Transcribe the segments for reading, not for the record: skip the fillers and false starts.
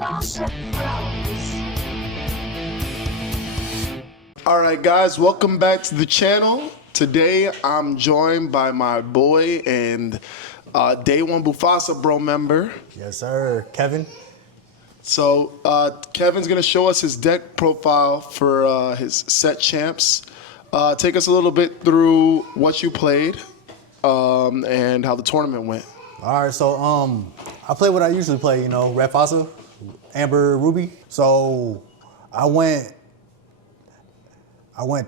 All right, guys, welcome back to the channel. Today, I'm joined by my boy and Day One Bufasa Bro member. Yes, sir. Kevin. So Kevin's gonna show us his deck profile for his set champs. Take us a little bit through what you played and how the tournament went. All right, so I play what I usually play, you know, Redfasa, Amber, Ruby. So I went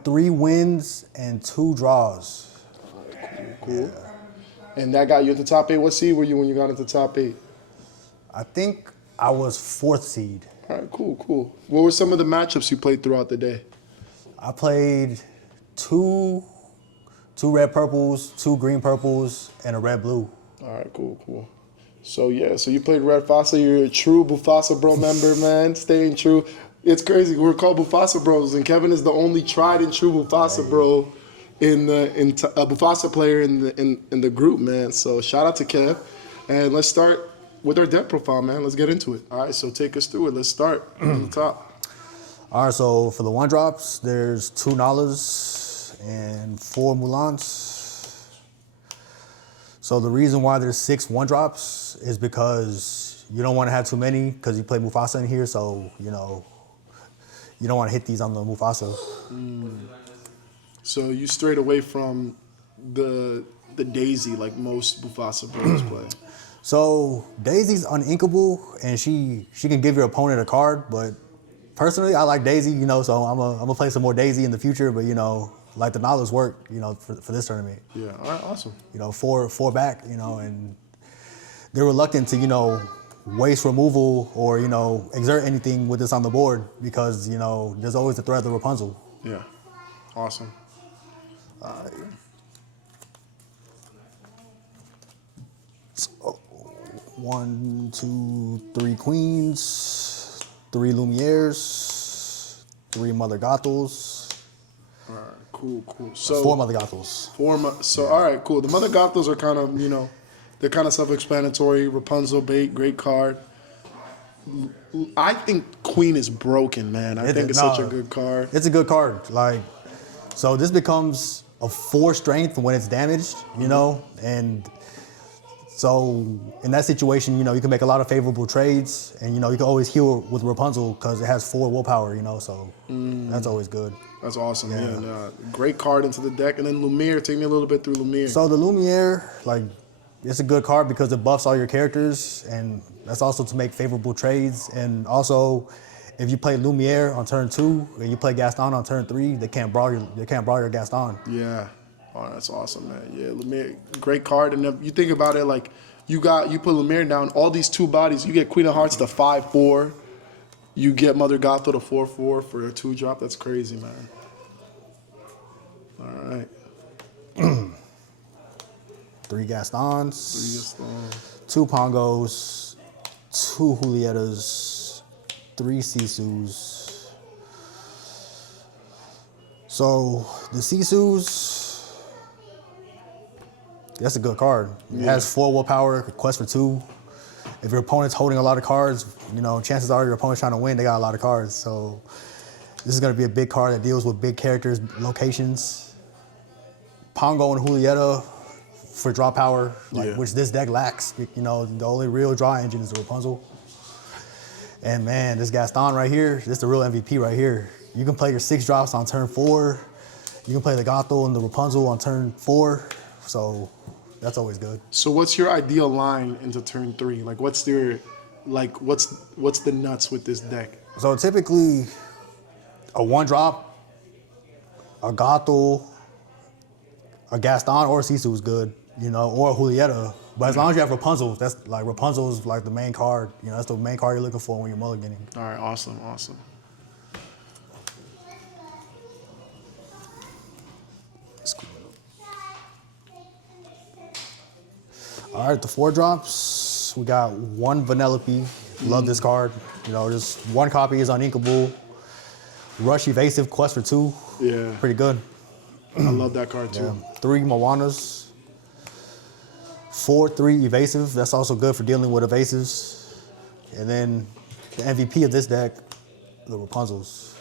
3 wins and 2 draws. All right, cool. Yeah. And that got you into top 8. What seed were you when you got into top 8? I think I was 4th seed. All right, cool. What were some of the matchups you played throughout the day? I played two red purples, 2 green purples, and a red blue. All right, cool. So you played Redfasa. You're a true Bufasa Bro member, man. Staying true. It's crazy. We're called Bufasa Bros, and Kevin is the only tried and true Bufasa Bro a Bufasa player in the group, man. So shout out to Kev, and let's start with our deck profile, man. Let's get into it. All right, so take us through it. Let's start from the top. All right, so for the 1-drops, there's 2 Nalas and 4 Mulans. So the reason why there's 6 1-drops is because you don't want to have too many because you play Mufasa in here, so, you know, you don't want to hit these on the Mufasa. So you strayed away from the Daisy like most Bufasa Bros play. So Daisy's uninkable, and she can give your opponent a card, but personally, I like Daisy, you know, so I'm gonna play some more Daisy in the future, but, you know, like the Nalas work, you know, for this tournament. Yeah, all right, awesome. You know, four back, you know, and they're reluctant to, you know, waste removal or, you know, exert anything with this on the board because, you know, there's always the threat of the Rapunzel. Yeah, awesome. So 1, 2, 3 queens, 3 Lumieres, 3 Mother Gothels. All right, cool. So 4 Mother Gothels. All right, cool. The Mother Gothels are kind of, you know, they're kind of self-explanatory. Rapunzel bait, great card. I think Queen is broken, man. I think it's such a good card. It's a good card. Like, so this becomes a 4 strength when it's damaged, you know, and so in that situation, you know, you can make a lot of favorable trades, and, you know, you can always heal with Rapunzel because it has 4 willpower, you know, so that's always good. That's awesome, yeah. Great card into the deck. And then Lumiere, take me a little bit through Lumiere. So the Lumiere, like, it's a good card because it buffs all your characters, and that's also to make favorable trades. And also, if you play Lumiere on turn 2 and you play Gaston on turn 3, they can't brawl your Gaston. Yeah. Oh, that's awesome, man. Yeah, Lumiere, great card. And if you think about it, like, you put Lumiere down, all these 2 bodies, you get Queen of Hearts to 5/4. You get Mother Gothel to 4/4 for a 2-drop. That's crazy, man. All right. 3 Gastons. 2 Pongos. 2 Julietas. 3 Sisus. So the Sisus, that's a good card. It has 4 willpower, quest for 2. If your opponent's holding a lot of cards, you know, chances are your opponent's trying to win, they got a lot of cards. So this is gonna be a big card that deals with big characters, locations. Pongo and Julieta for draw power, which this deck lacks. You know, the only real draw engine is the Rapunzel. And man, this Gaston right here, this is the real MVP right here. You can play your 6 drops on turn 4. You can play the Gothel and the Rapunzel on turn 4. So that's always good. So what's your ideal line into turn 3? Like, what's the nuts with this deck? So typically, a 1-drop, a Gothel, a Gaston or a Sisu is good, you know, or a Julieta. But as long as you have Rapunzel, that's like Rapunzel's like the main card. You know, that's the main card you're looking for when you're mulliganing. All right, awesome. All right, the 4-drops, we got 1 Vanellope. Love this card. You know, just 1 copy is uninkable. Rush Evasive, quest for 2. Yeah. Pretty good. I love that card too. Yeah. 3 Moanas. 4/3 Evasive. That's also good for dealing with evasives. And then the MVP of this deck, the Rapunzel's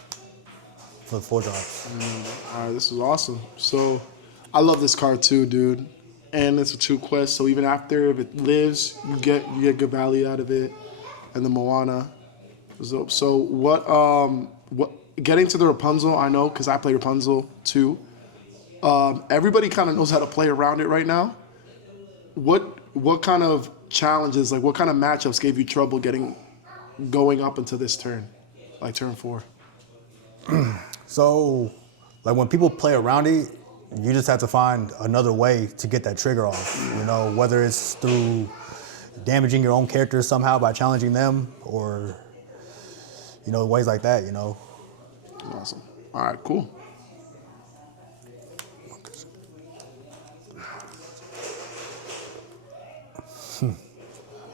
for the 4-drops. All right, this is awesome. So, I love this card too, dude. And it's a 2 quest, so even after if it lives, you get good value out of it. And the Moana. So what? Getting to the Rapunzel, I know because I play Rapunzel too. Everybody kind of knows how to play around it right now. What kind of challenges, like what kind of matchups gave you trouble going up into this turn, like turn 4? So, like when people play around it, you just have to find another way to get that trigger off. You know, whether it's through damaging your own characters somehow by challenging them, or you know, ways like that. You know. Awesome. All right, cool.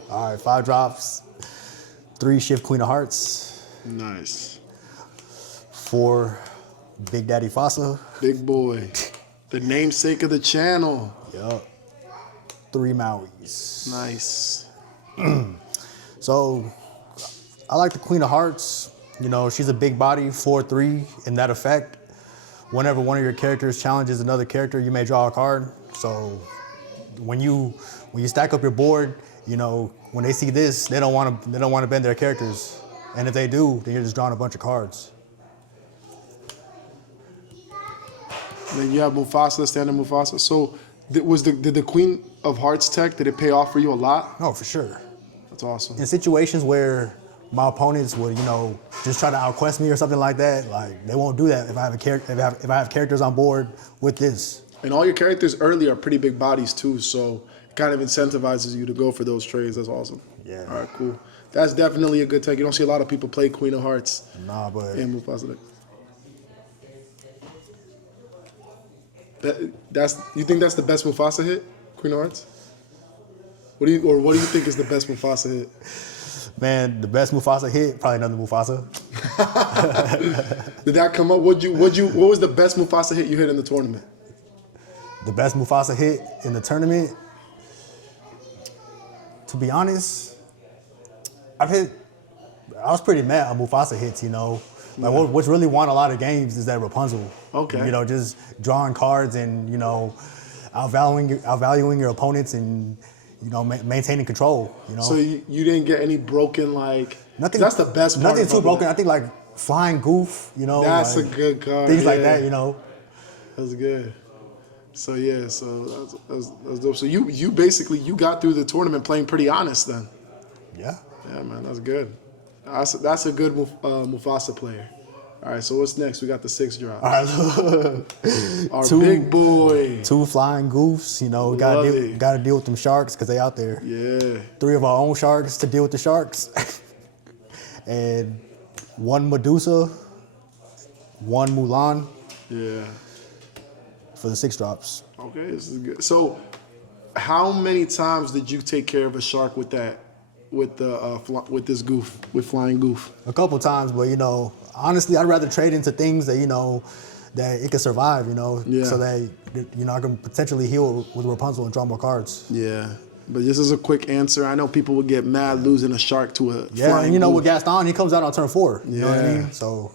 All right, 5 drops, 3 Shift Queen of Hearts, Nice. 4 Big Daddy Fasa. Big boy. The namesake of the channel. Yup. 3 Mauis. Nice. So, I like the Queen of Hearts. You know, she's a big body, 4/3 in that effect. Whenever one of your characters challenges another character, you may draw a card. So, when you stack up your board, you know, when they see this, they don't want to bend their characters, and if they do, then you're just drawing a bunch of cards. And then you have Mufasa, standard Mufasa. So, did the Queen of Hearts tech, did it pay off for you a lot? No, for sure. That's awesome. In situations where my opponents would, you know, just try to outquest me or something like that, like they won't do that if I have if I have characters on board with this. And all your characters early are pretty big bodies too, so it kind of incentivizes you to go for those trades. That's awesome. Yeah. All right, cool. That's definitely a good tech. You don't see a lot of people play Queen of Hearts Nah, but and Mufasa. You think that's the best Mufasa hit, Queen of Hearts? What do you think is the best Mufasa hit? man, the best Mufasa hit, probably another Mufasa. Did that come up? What was the best Mufasa hit you hit in the tournament? The best Mufasa hit in the tournament, to be honest, I was pretty mad on Mufasa hits, you know. Like what's really won a lot of games is that Rapunzel. Okay. You know, just drawing cards and, you know, outvaluing your opponents and, you know, maintaining control, you know. So you didn't get any broken, like, Nothing. that's the best part. Nothing too about broken. that. I think like Flying Goof, you know. That's like, a good card. Things like yeah. that, you know. That's good. So yeah, that's dope. So you basically got through the tournament playing pretty honest then. Yeah. Yeah, man, that's good. That's a good Mufasa player. All right, so what's next? We got the 6 drops. All right. Our big boy. 2 Flying Goofs, you know. Gotta deal with them sharks because they out there. Yeah. 3 of our own sharks to deal with the sharks. And 1 Medusa, 1 Mulan Yeah. for the 6 drops. Okay, this is good. So, how many times did you take care of a shark with this goof, with Flying Goof? A couple times, but you know, honestly, I'd rather trade into things that, you know, that it can survive, you know, Yeah. so that, you know, I can potentially heal with Rapunzel and draw more cards. Yeah. But this is a quick answer. I know people would get mad losing a shark to a Yeah, Flying and you know, Goof. with Gaston, he comes out on turn 4. You know what I Yeah. mean? So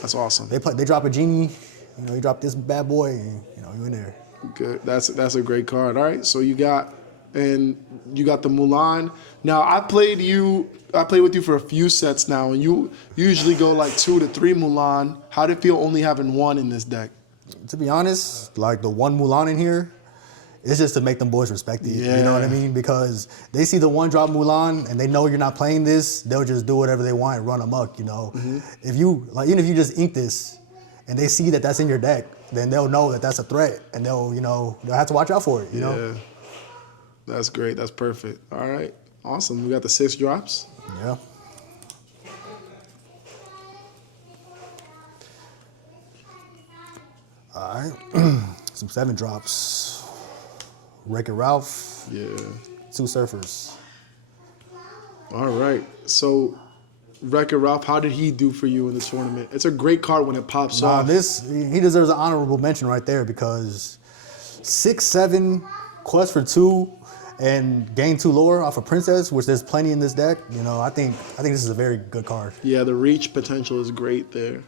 That's awesome. they drop a genie, you know, you drop this bad boy, and, you know, you in there. Good. That's a great card. All right. So you got the Mulan. Now I played with you for a few sets now, and you usually go like 2 to 3 Mulan. How did it feel only having 1 in this deck? To be honest, like the 1 Mulan in here, it's just to make them boys respect it. You know what I Yeah. mean? Because they see the 1 drop Mulan and they know you're not playing this, they'll just do whatever they want and run amok, you know? Mm-hmm. If you, like, even if you just ink this and they see that that's in your deck, then they'll know that that's a threat and they'll have to watch out for it, you know? Yeah. That's great. That's perfect. All right. Awesome. We got the 6 drops. Yeah. All right. Some 7 drops. Wreck-It Ralph, Yeah. 2 Surfers. All right. So, Wreck-It Ralph, how did he do for you in the tournament? It's a great card when it pops off. He deserves an honorable mention right there because 6/7 quest for 2 and gain 2 lore off a princess, which there's plenty in this deck. You know, I think this is a very good card. Yeah, the reach potential is great there.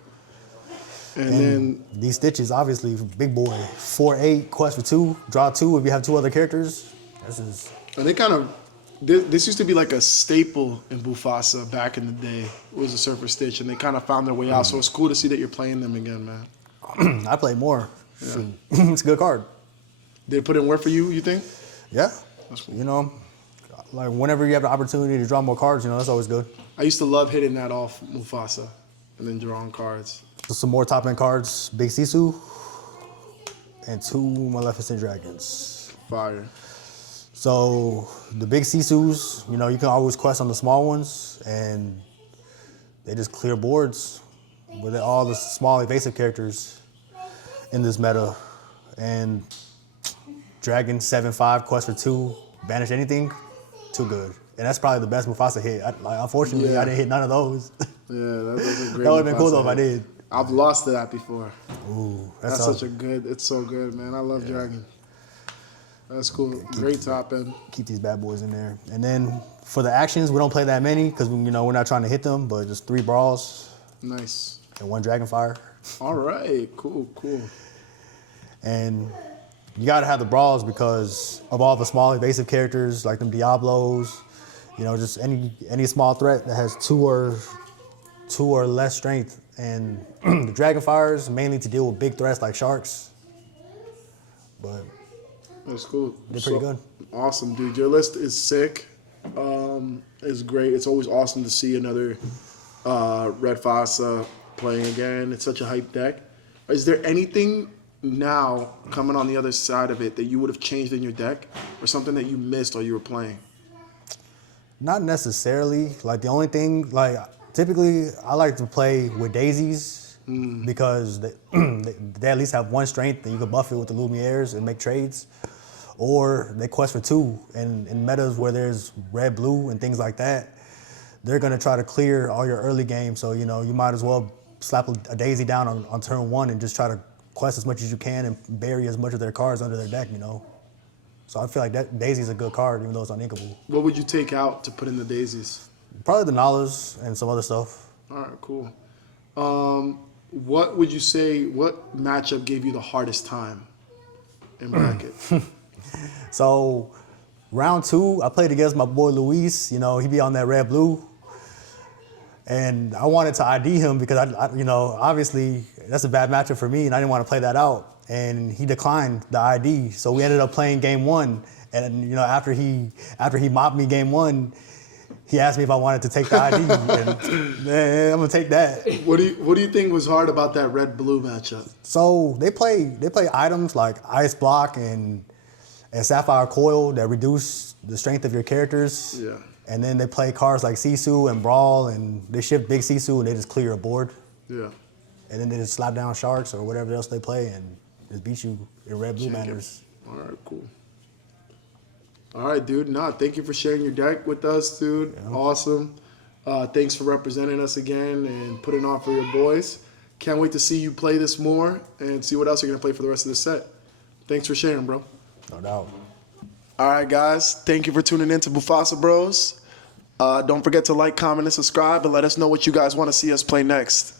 And then these stitches, obviously, big boy. 4/8, quest for 2, draw 2 if you have 2 other characters. This is. and they kind of this used to be like a staple in Mufasa back in the day. It was a Surfer Stitch, and they kind of found their way out. So it's cool to see that you're playing them again, man. I play more. Yeah. It's a good card. Did it put in work for you? You think? Yeah. That's cool. You know, like whenever you have the opportunity to draw more cards, you know, that's always good. I used to love hitting that off Mufasa and then drawing cards. So some more top end cards: Big Sisu and 2 Maleficent Dragons. Fire. So the big Sisus, you know, you can always quest on the small ones, and they just clear boards with all the small evasive characters in this meta. And Dragon 7/5, quest for 2, banish anything, too good. And that's probably the best Mufasa hit. Unfortunately, Yeah. I didn't hit none of those. Yeah, that was a great. That would have been cool though if Mufasa I hit. did. I've lost to that before. Ooh, That's such a good. It's so good, man. I love Dragon. That's cool. Great top end. Keep these bad boys in there. And then for the actions, we don't play that many because, you know, we're not trying to hit them, but just 3 brawls Nice. and 1 Dragonfire. All right. Cool. Cool. And you got to have the brawls because of all the small evasive characters like them Diablos, you know, just any small threat that has 2 or less strength. And the Dragonfires mainly to deal with big threats like sharks. But That's cool. they're pretty good. Awesome, dude. Your list is sick. It's great. It's always awesome to see another Redfasa playing again. It's such a hype deck. Is there anything now coming on the other side of it that you would have changed in your deck, or something that you missed while you were playing? Not necessarily. Like the only thing, like typically I like to play with daisies because they at least have 1 strength and you can buff it with the Lumieres and make trades. Or they quest for 2, and in metas where there's red, blue, and things like that, they're gonna try to clear all your early game. So, you know, you might as well slap a daisy down on turn 1 and just try to quest as much as you can and bury as much of their cards under their deck, you know. So I feel like that Daisy's a good card, even though it's uninkable. What would you take out to put in the daisies? Probably the Nalas and some other stuff. All right, cool. What would you say, what matchup gave you the hardest time in bracket? So round 2, I played against my boy Luis. You know, he be on that red blue. And I wanted to ID him because I you know, obviously that's a bad matchup for me and I didn't want to play that out. And he declined the ID. So we ended up playing game 1. And you know, after he mopped me game 1, he asked me if I wanted to take the ID. And man, I'm gonna take that. What do you think was hard about that red-blue matchup? So they play items like Ice Block and Sapphire Coil that reduce the strength of your characters. Yeah. And then they play cards like Sisu and Brawl, and they shift Big Sisu and they just clear a board. Yeah. And then they just slap down Sharks or whatever else they play and just beat you in red-blue manners. All right, cool. All right, dude. Nah, thank you for sharing your deck with us, dude. Yeah. Awesome. Thanks for representing us again and putting on for your boys. Can't wait to see you play this more and see what else you're going to play for the rest of the set. Thanks for sharing, bro. No doubt. All right, guys. Thank you for tuning in to Mufasa Bros. Don't forget to like, comment, and subscribe, and let us know what you guys want to see us play next.